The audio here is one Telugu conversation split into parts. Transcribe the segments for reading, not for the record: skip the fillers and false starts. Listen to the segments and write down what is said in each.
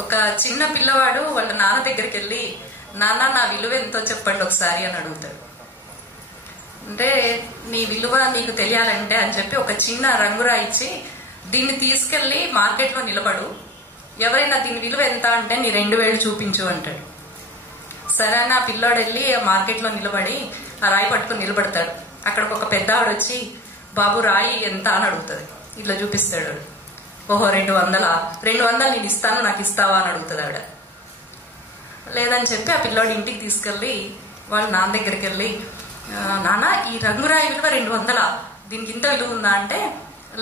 ఒక చిన్న పిల్లవాడు వాళ్ళ నాన్న దగ్గరికి వెళ్ళి, నాన్న నా విలువ ఎంతో చెప్పండి ఒకసారి అని అడుగుతాడు. అంటే నీ విలువ నీకు తెలియాలంటే అని చెప్పి ఒక చిన్న రంగురాయి ఇచ్చి, దీన్ని తీసుకెళ్లి మార్కెట్లో నిలబడు, ఎవరైనా దీని విలువ ఎంత అంటే నీ 2000 చూపించు అంటాడు. సరే అని ఆ పిల్లోడు వెళ్ళి మార్కెట్లో నిలబడి ఆ రాయి పట్టుకుని నిలబడతాడు. అక్కడ ఒక పెద్ద ఆవిడ వచ్చి, బాబు రాయి ఎంత అని అడుగుతుంది. ఇట్లా చూపిస్తాడు. ఓహో 200 నేను ఇస్తాను, నాకు ఇస్తావా అని అడుగుతుంది ఆవిడ. లేదని చెప్పి ఆ పిల్లోడు ఇంటికి తీసుకెళ్ళి వాళ్ళ నాన్న దగ్గరికి వెళ్ళి, నాన్న ఈ రంగురాయి విలువ 200, దీనికి ఇంత విలువ ఉందా అంటే,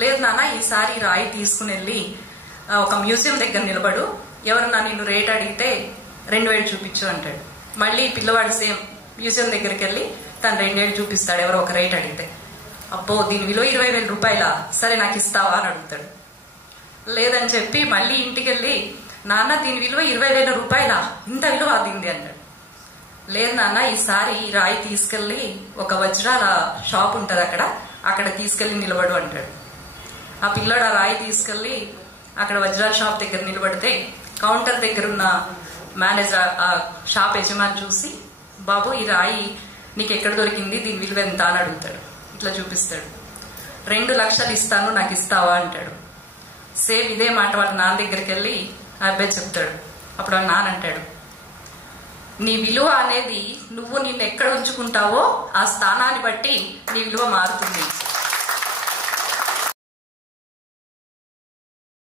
లేదు నాన్న ఈసారి ఈ రాయి తీసుకుని వెళ్ళి ఒక మ్యూజియం దగ్గర నిలబడు, ఎవరన్నా నిన్ను రేట్ అడిగితే 2000 చూపించు అంటాడు. మళ్ళీ పిల్లవాడు సేమ్ మ్యూజియం దగ్గరికి వెళ్ళి తను 2000 చూపిస్తాడు ఎవరో ఒక రేట్ అడిగితే. అబ్బో దీని విలువ 20,000 రూపాయలా, సరే నాకు ఇస్తావా అని అడుగుతాడు. లేదని చెప్పి మళ్ళీ ఇంటికి వెళ్ళి, నాన్న దీని విలువ 20,000 రూపాయలా, ఇంత విలువ దీంది అంటాడు. లేదు నాన్న ఈసారి ఈ రాయి తీసుకెళ్లి ఒక వజ్రాల షాప్ ఉంటది అక్కడ తీసుకెళ్లి నిలబడు అంటాడు. ఆ పిల్లాడు ఆ రాయి తీసుకెళ్లి అక్కడ వజ్రాల షాప్ దగ్గర నిలబడితే కౌంటర్ దగ్గర ఉన్న మేనేజర్, ఆ షాప్ యజమాని చూసి, బాబు ఈ రాయి నీకు ఎక్కడ దొరికింది, దీని విలువ ఎంత అని అడుగుతాడు. ఇట్లా చూపిస్తాడు. 2 లక్షలు ఇస్తాను, నాకు ఇస్తావా అంటాడు. సేమ్ ఇదే మాట వాళ్ళ నాన్న దగ్గరికి వెళ్ళి ఆ అబ్బాయి చెప్తాడు. అప్పుడు వాళ్ళ నాన్న అంటాడు, నీ విలువ అనేది నువ్వు నిన్ను ఎక్కడ ఉంచుకుంటావో ఆ స్థానాన్ని బట్టి నీ విలువ మారుతుంది.